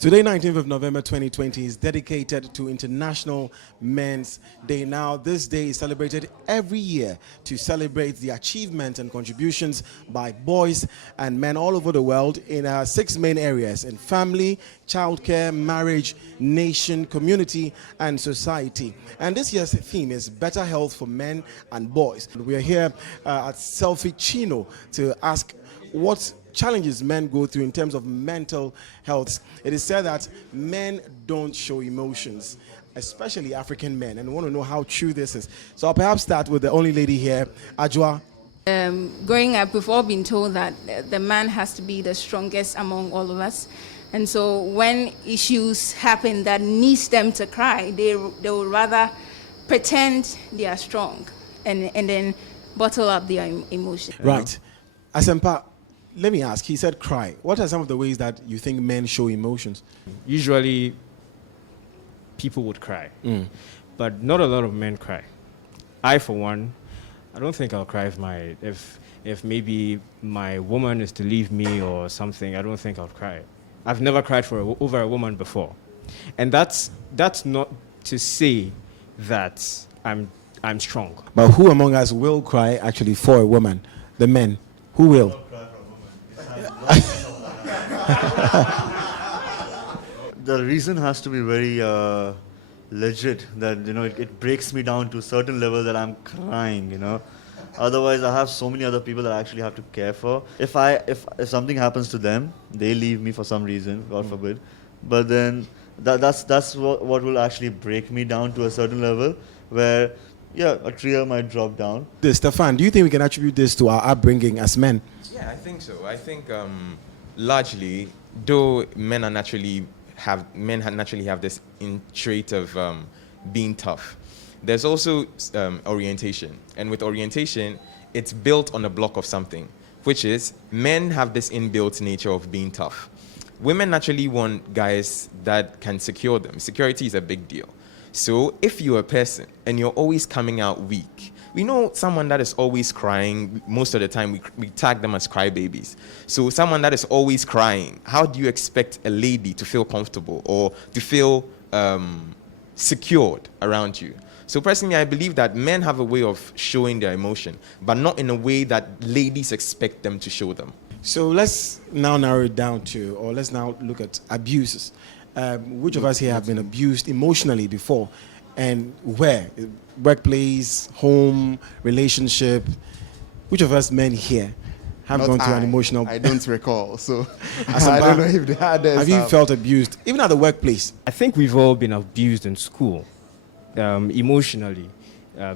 Today, 19th of November 2020, is dedicated to International Men's Day. Now, this day is celebrated every year to celebrate the achievements and contributions by boys and men all over the world in 6 main areas: in family, childcare, marriage, nation, community, and society. And this year's theme is better health for men and boys. We are here at Selfie Chino to ask what challenges men go through in terms of mental health. It is said that men don't show emotions, especially African men, and we want to know how true this is. So I'll perhaps start with the only lady here, Ajwa. Growing up, we've all been told that the man has to be the strongest among all of us. And so when issues happen that needs them to cry, they will rather pretend they are strong and then bottle up their emotions. Right. Asempa, let me ask, he said cry. What are some of the ways that you think men show emotions? Usually, people would cry, but not a lot of men cry. I, for one, I don't think I'll cry if maybe my woman is to leave me or something. I don't think I'll cry. I've never cried over a woman before, and that's not to say that I'm strong. But who among us will cry actually for a woman? The men. Who will? The reason has to be very legit, that it breaks me down to a certain level that I'm crying. Otherwise I have so many other people that I actually have to care for. If something happens to them, they leave me for some reason, God forbid, but then that's what will actually break me down to a certain level where a tear might drop down. Stefan, do you think we can attribute this to our upbringing as men? Yeah, I think so. I think largely, though men naturally have this trait of being tough, there's also orientation. And with orientation, it's built on a block of something, which is men have this inbuilt nature of being tough. Women naturally want guys that can secure them. Security is a big deal. So if you're a person and you're always coming out weak, we know someone that is always crying. Most of the time, we tag them as crybabies. So someone that is always crying, how do you expect a lady to feel comfortable or to feel secured around you? So personally, I believe that men have a way of showing their emotion, but not in a way that ladies expect them to show them. So let's now narrow it down to, or let's now look at abuses. Which of us here have been abused emotionally before, and where? Workplace, home, relationship. Which of us men here have gone through an emotional? I don't recall, so I don't know if the others have you felt abused, even at the workplace? I think we've all been abused in school, emotionally,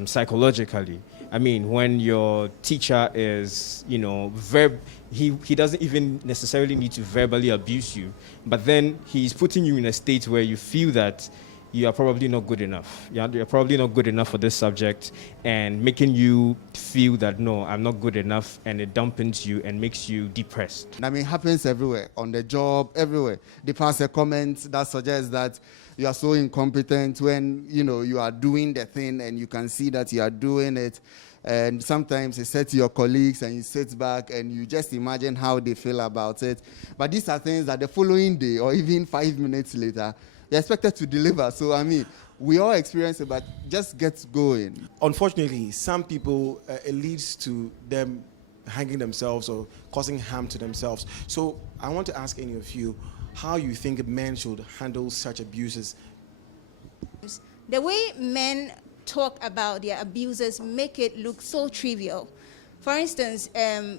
psychologically. I mean, when your teacher is, he doesn't even necessarily need to verbally abuse you, but then he's putting you in a state where you feel that you are probably not good enough. You're probably not good enough for this subject, and making you feel that, no, I'm not good enough, and it dampens you and makes you depressed. I mean, it happens everywhere, on the job, everywhere. They pass a comment that suggests that you are so incompetent when, you are doing the thing and you can see that you are doing it. And sometimes you say to your colleagues and you sit back and you just imagine how they feel about it. But these are things that the following day or even 5 minutes later, you're expected to deliver. So, I mean, we all experience it, but just get going. Unfortunately, some people, it leads to them hanging themselves or causing harm to themselves. So I want to ask any of you how you think men should handle such abuses. The way men talk about their abusers make it look so trivial. For instance,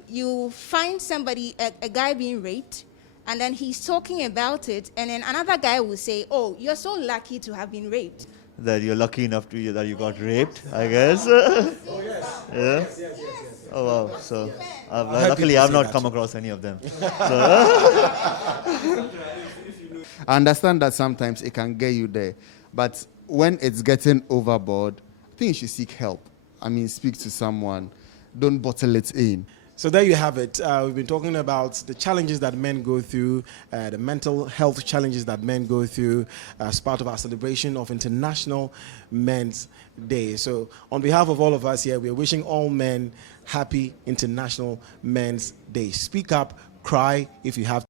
you find somebody, a guy being raped, and then he's talking about it, and then another guy will say, oh, you're so lucky to have been raped. That you're lucky enough that you got raped, I guess. Oh, yes. Yeah? Yes. Oh, wow. So, luckily, I've not come across any of them. I understand that sometimes it can get you there, but when it's getting overboard, I think you should seek help. I mean, speak to someone. Don't bottle it in. So there you have it. We've been talking about the challenges that men go through, the mental health challenges that men go through as part of our celebration of International Men's Day. So on behalf of all of us here, we're wishing all men happy International Men's Day. Speak up, cry if you have